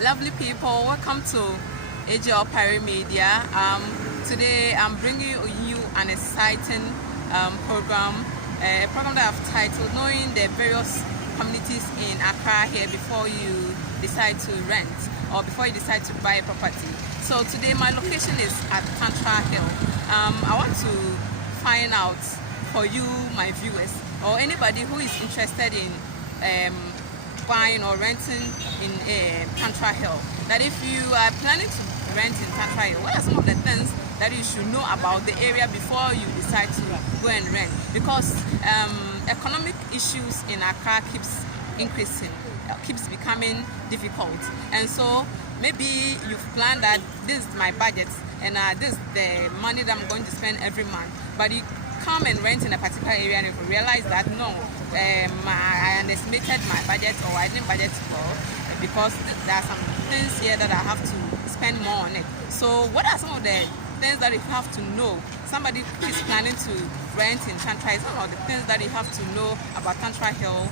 Lovely people, welcome to AJL Perry Media. Today I'm bringing you an exciting program, a program that I've titled Knowing the Various Communities in Accra here before you decide to rent or before you decide to buy a property. So today my location is at Tantra Hill. I want to find out for you, my viewers, or anybody who is interested in buying or renting in Tantra Hill, that if you are planning to rent in Tantra Hill, what are some of the things that you should know about the area before you decide to go and rent? Because economic issues in Accra keeps increasing, keeps becoming difficult, and so maybe you've planned that this is my budget and this is the money that I'm going to spend every month, but you come and rent in a particular area and you realize that no, I underestimated my budget, or I didn't budget well because there are some things here that I have to spend more on it. So what are some of the things that you have to know? Somebody who is planning to rent in Tantra, is one of the things that you have to know about Tantra Hill,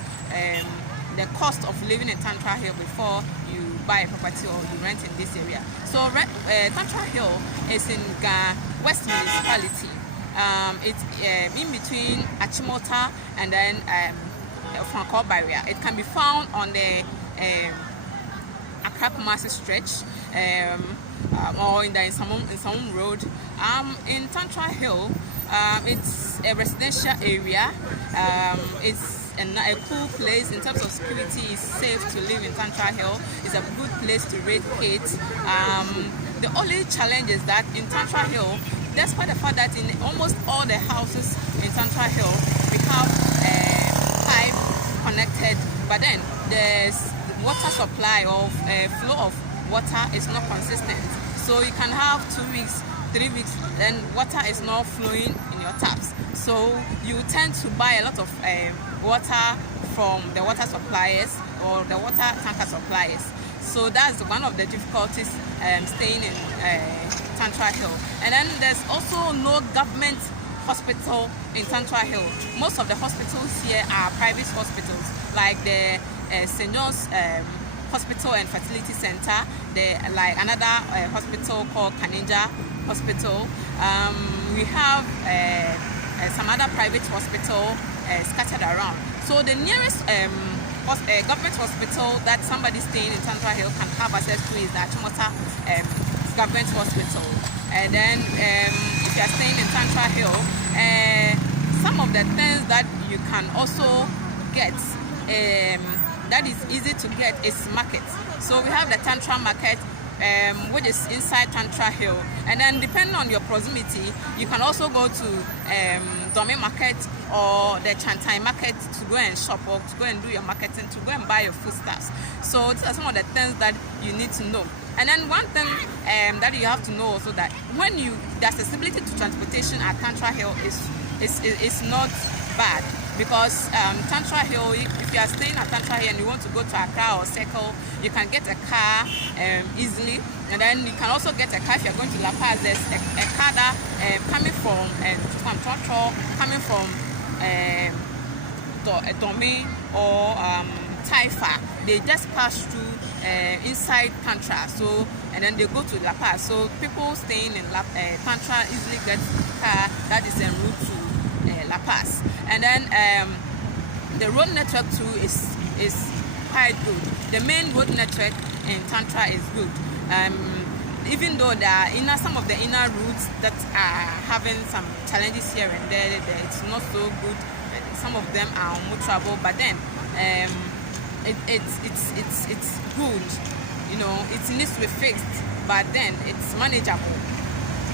the cost of living in Tantra Hill before you buy a property or you rent in this area. So Tantra Hill is in West Municipality. It's in between Achimota and then Francois barrier. It can be found on the Accra Kumasi stretch or in some road. In Tantra Hill, it's a residential area. It's a cool place in terms of security. It's safe to live in Tantra Hill. It's a good place to raise kids. The only challenge is that in Tantra Hill, despite the fact that in almost all the houses in Tantra Hill we have pipe connected, but then the water supply of flow of water is not consistent. So you can have 2 weeks, 3 weeks, then water is not flowing in your taps. So you tend to buy a lot of water from the water suppliers or the water tanker suppliers. So that's one of the difficulties staying in Tantra Hill. And then there's also no government hospital in Tantra Hill. Most of the hospitals here are private hospitals, like the St. John's Hospital and Fertility Center, like another hospital called Kaninja Hospital. We have some other private hospital scattered around. So the nearest government hospital that somebody staying in Tantra Hill can have access to is the Achimota government hospital. And then if you are staying in Tantra Hill, some of the things that you can also get that is easy to get is market. So we have the Tantra market, which is inside Tantra Hill, and then depending on your proximity, you can also go to Domi market or the Chantai market to go and shop or to go and do your marketing, to go and buy your foodstuffs. So these are some of the things that you need to know. And then one thing that you have to know also, that when the accessibility to transportation at Tantra Hill is not bad, because Tantra Hill, if you are staying at Tantra Hill and you want to go to Accra or Circle, you can get a car easily. And then you can also get a car if you are going to La Paz. There's a car that coming from coming from Domi or Taifa. They just pass through inside Tantra, so and then they go to La Paz. So people staying in Tantra easily get a car that is en route to La Paz. And then the road network too is quite good. The main road network in Tantra is good. Even though there are some of the inner routes that are having some challenges here and there, it's not so good. Some of them are more trouble, but then it's good. You know, it needs to be fixed, but then it's manageable.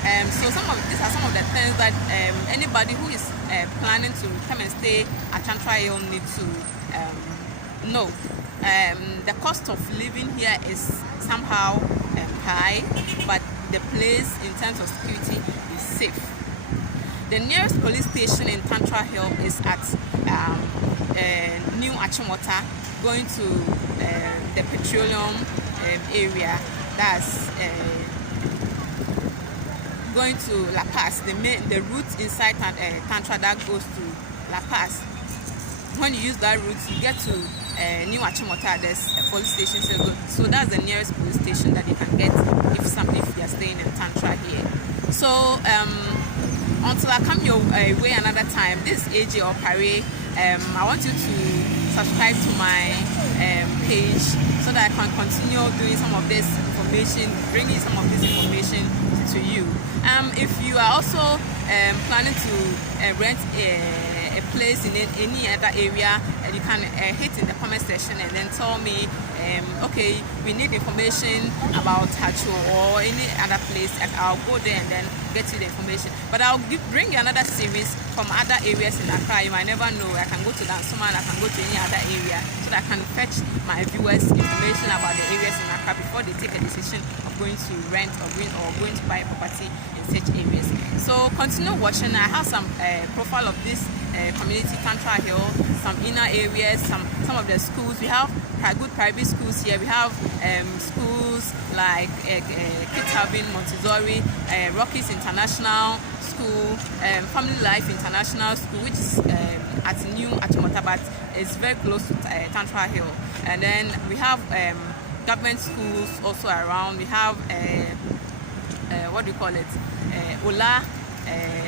So these are some of the things that anybody who is planning to come and stay at Tantra Hill need to know. The cost of living here is somehow high, but the place in terms of security is safe. The nearest police station in Tantra Hill is at New Achimota, going to the petroleum area. That's going to La Paz. The route inside Tantra that goes to La Paz. When you use that route, you get to New Achimota, there's a police station. So that's the nearest police station that you can get if you're staying in Tantra here. So until I come your way another time, this AJ or Pare, I want you to subscribe to my page so that I can continue doing some of this information, bringing some of this information to you. If you are also planning to rent a place in any other area, you can hit in the comment section and then tell me, okay, we need information about Hacho or any other place. I'll go there and then get you the information. But I'll bring you another series from other areas in Accra. You might never know. I can go to Dansuma, I can go to any other area so that I can fetch my viewers information about the areas in Accra before they take a decision of going to rent or going to buy a property in such areas. So continue watching. I have some profile of this community, Tantra Hill, some inner areas, some of the schools. We have good private schools here. We have schools like Kitabin, Montessori, Rockies International School, Family Life International School, which is at New Achimota, but it's very close to Tantra Hill. And then we have government schools also around. We have what do you call it? Ola.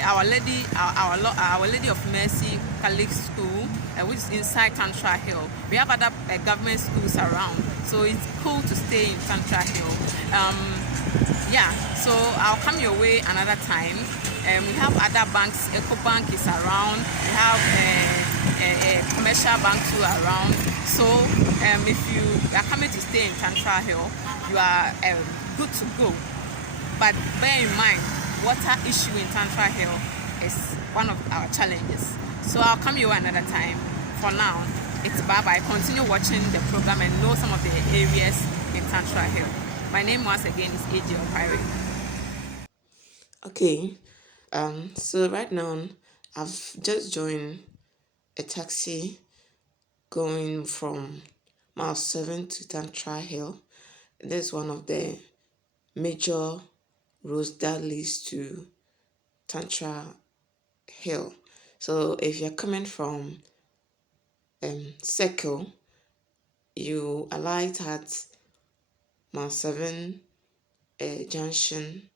Our Lady of Mercy Catholic School, which is inside Tantra Hill. We have other government schools around, so it's cool to stay in Tantra Hill. Yeah, so I'll come your way another time. We have other banks. Eco Bank is around. We have a commercial bank too around. So if you are coming to stay in Tantra Hill, you are good to go. But bear in mind, water issue in Tantra Hill is one of our challenges. So I'll come you another time. For now, it's bye-bye. Continue watching the program and know some of the areas in Tantra Hill. My name once again is AJ Opire. Okay, so right now I've just joined a taxi going from mile 7 to Tantra Hill. This is one of the major roads that leads to Tantra Hill. So if you're coming from Circle, you alight at mile 7 junction,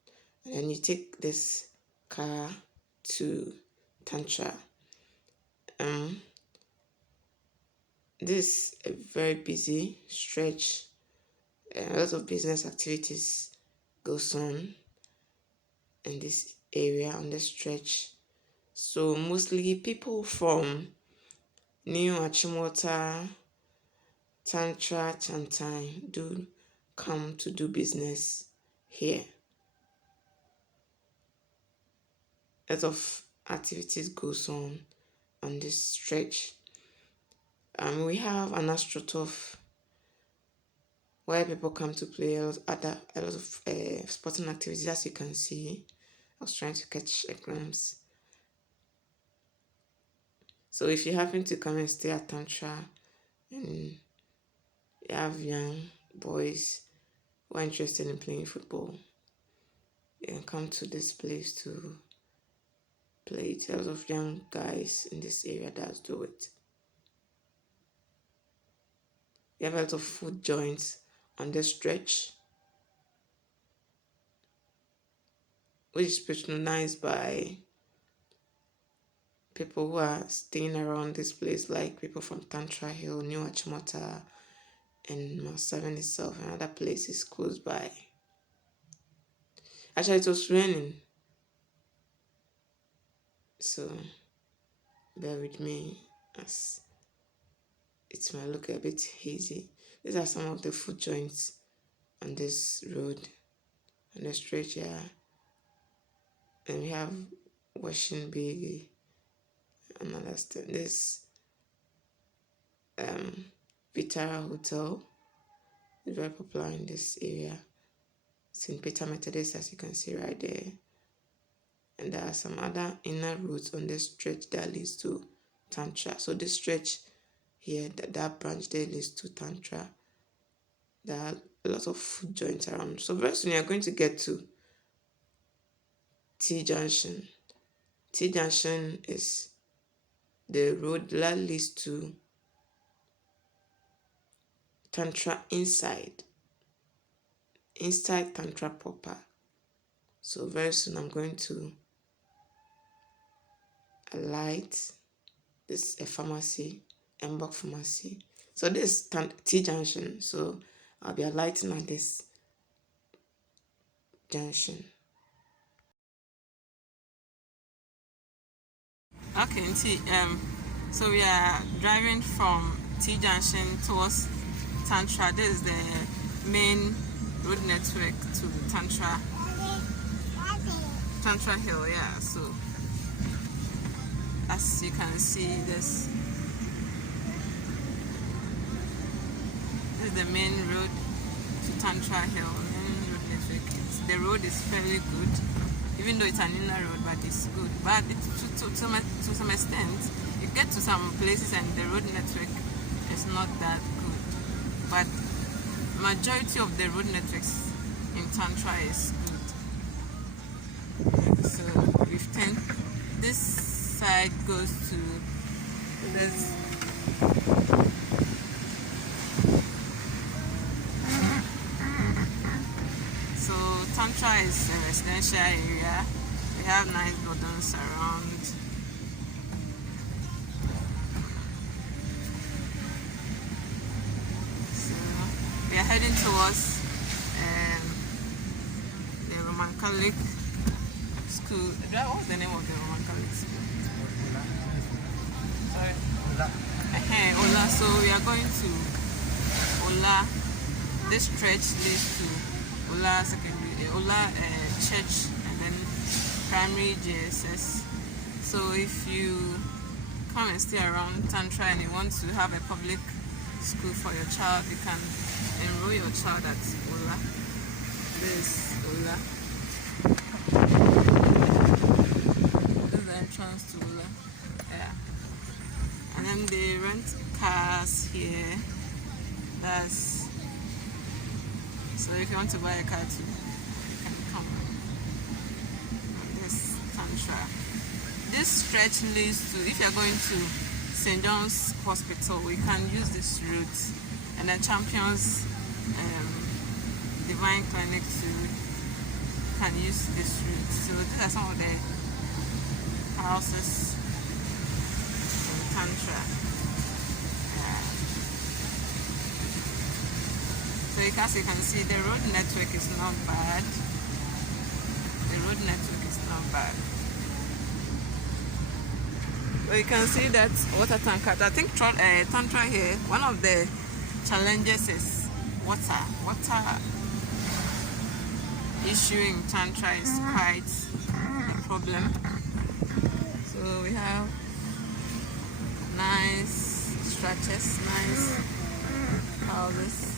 and then you take this car to Tantra. This is a very busy stretch. A lot of business activities goes on in this area on this stretch. So mostly people from New Achimota, Tantra, Chantai do come to do business here. A lot of activities goes on this stretch. We have an astroturf where people come to play a lot of sporting activities, as you can see. I was trying to catch a glimpse. So if you happen to come and stay at Tantra and you have young boys who are interested in playing football, you can come to this place to play it. A lot of young guys in this area that do it. We have a lot of food joints on this stretch, which is patronized by people who are staying around this place, like people from Tantra Hill, New Achimota, and Mount 7 itself, and other places close by. Actually, it was raining, so bear with me as it might look a bit hazy. These are some of the food joints on this road, on the stretch here. And we have Washing Big, another stuff. This Vitara Hotel is very popular in this area. St. Peter Methodist, as you can see right there. And there are some other inner roads on this stretch that leads to Tantra. So this stretch here, that branch there leads to Tantra. There are a lot of food joints around. So very soon you're going to get to T Junction. T Junction is the road that leads to Tantra inside Tantra proper. So very soon I'm going to alight. This is a pharmacy, Mbok Pharmacy. So this is T junction. So I'll be alighting at this junction. Okay, so we are driving from T junction towards Tantra. This is the main road network to Tantra Hill. Yeah, so as you can see, this is the main road to Tantra Hill, main road network. The road is fairly good, even though it's an inner road, but it's good. But to some extent, you get to some places and the road network is not that good. But majority of the road networks in Tantra is good. So we've turned. This side goes to this. So Tantra is a residential area. We have nice buildings around. So we are heading towards the Roman Catholic school. What's the name of the Roman Catholic school? Sorry. Ola. So we are going to Ola. This stretch leads to Ola Secondary, Ola Church, and then Primary JSS. So if you come and stay around Tantra and you want to have a public school for your child, you can enroll your child at Ola. This is Ola. This is the entrance to Ola. Yeah. And then they rent cars here. That's so if you want to buy a car too, you can come. This Tantra. This stretch leads to, if you're going to St. John's Hospital, we can use this route, and then Champions Divine Clinic too can use this route. So these are some of the houses in Tantra. So as you can see, the road network is not bad. The road network is not bad. So you can see that water tanker. I think Tantra here, one of the challenges is water. Water issue in Tantra is quite a problem. So we have nice structures, nice houses.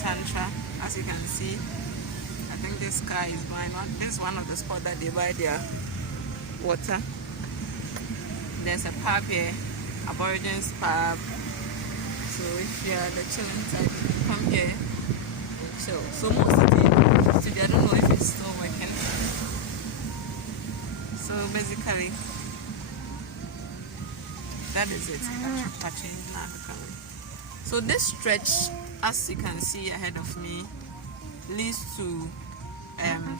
Tantra, as you can see. I think this car is buying one. This is one of the spots that they buy their water. There's a pub here, Aborigines pub. So if you are the chilling type, you can come here and chill. So most of the studio, I don't know if it's still working. So basically, that is it. So this stretch, as you can see ahead of me, leads to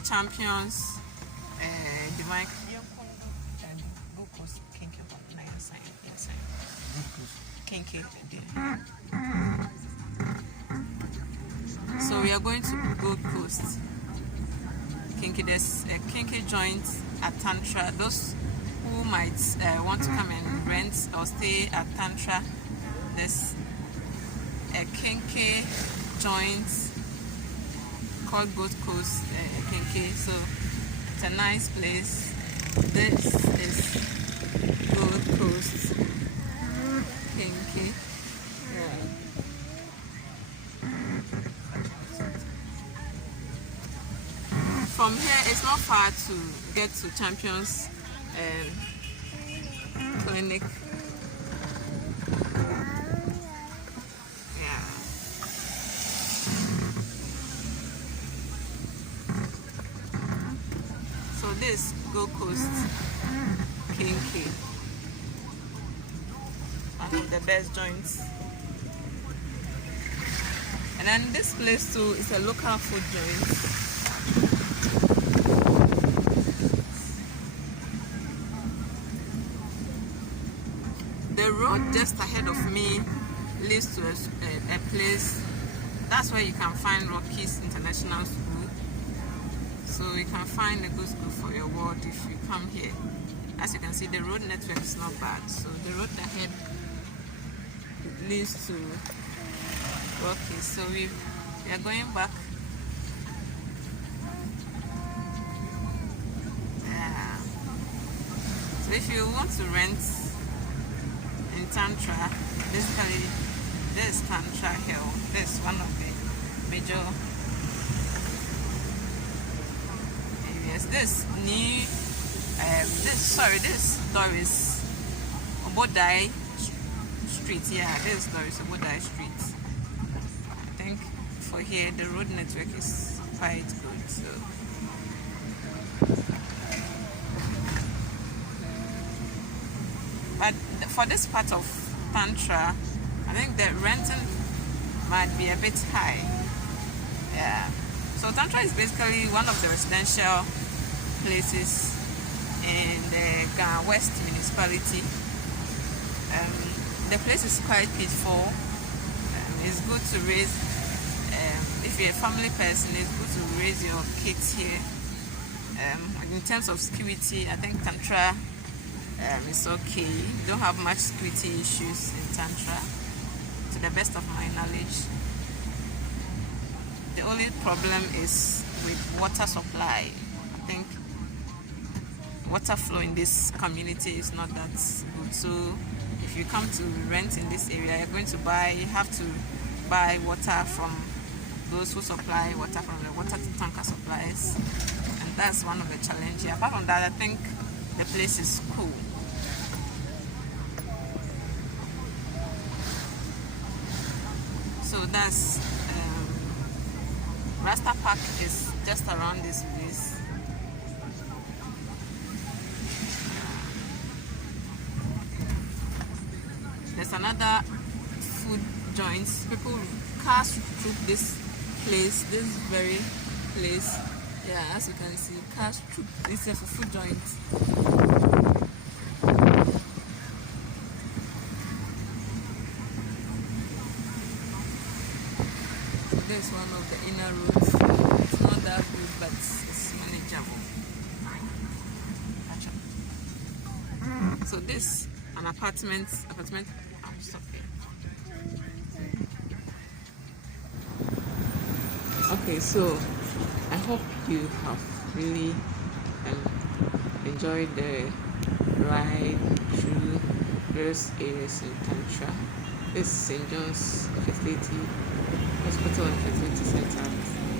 Champions Divine So we are going to Gold Coast. Kinky, there's a Kinky joint at Tantra. Those who might want to come and rent or stay at Tantra, there's a Kinky joint called Gold Coast Kinky. So it's a nice place. This is Gold Coast Kinky. From here, it's not far to get to Champions Clinic. Yeah. So this Gold Coast Kinky, one of the best joints And then this place too is a local food joint. The road just ahead of me leads to a place. That's where you can find Rockies International School. So you can find a good school for your ward if you come here. As you can see, the road network is not bad. So the road ahead leads to Rockies. So we are going back. Yeah. So if you want to rent in Tantra, basically this is Tantra Hill. This is one of the major areas. This door is Obodai Street. Yeah, this door is Obodai Street. I think for here the road network is quite good. So but for this part of Tantra, I think the renting might be a bit high. Yeah. So Tantra is basically one of the residential places in the Ghana West municipality. The place is quite peaceful. It's good to raise, if you're a family person, it's good to raise your kids here. In terms of security, I think Tantra is okay. You don't have much security issues in Tantra, to the best of my knowledge. The only problem is with water supply. I think water flow in this community is not that good. So if you come to rent in this area, you have to buy water from those who supply water from the water tanker suppliers, and that's one of the challenges. Apart from that, I think the place is cool. So that's Rasta Park is just around this place. There's another food joints. Cars through this place, this very place. Yeah, as you can see, cars through. It's a food joint. This is one of the inner roads. It's not that good, but it's manageable. So this an apartment. Stop here. Okay, so I hope you have really enjoyed the ride through various areas in Tantra. This is St. John's Fertility Hospital and Fertility Center at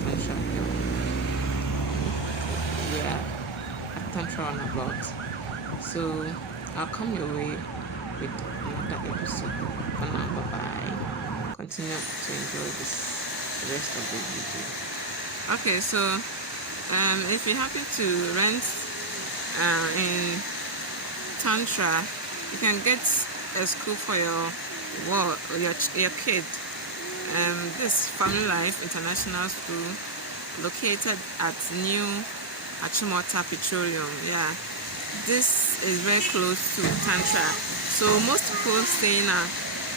Tantra Hill. We are at Tantra on about. So I'll come your way with another episode. For now, bye-bye. Continue to enjoy the rest of the video. Okay, so if you happen to rent in Tantra, you can get a school for your kid. This Family Life International School, located at New Achimota Petroleum. Yeah, this is very close to Tantra. So most people staying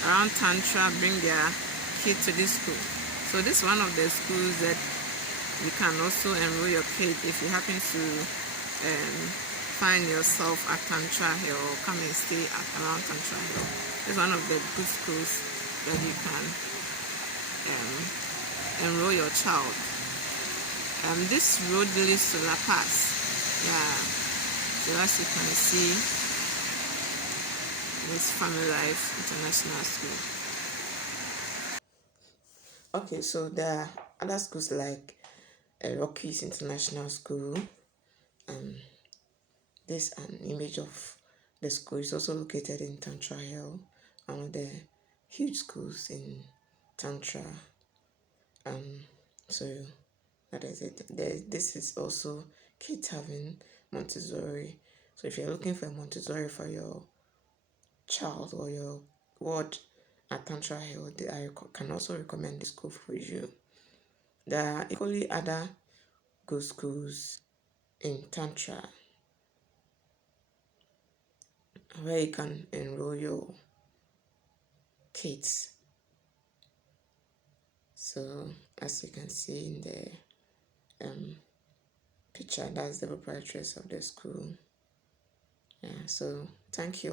around Tantra bring their kid to this school. So this is one of the schools that you can also enroll your kid if you happen to find yourself at Tantra Hill or come and stay around Tantra Hill. It's one of the good schools that you can enroll your child. This road leads to La Paz. Yeah, so as you can see, this Family Life International School. Okay, so there are other schools like Rockies International School. This an image of the school is also located in Tantra Hill, one of the huge schools in Tantra. So that is it. This is also Kids Having Montessori. So if you're looking for a Montessori for your child or your ward at Tantra Hill. I can also recommend this school for you. There are equally other good schools in Tantra where you can enroll your kids. So as you can see in the picture, that's the proprietress of the school. Yeah, so thank you.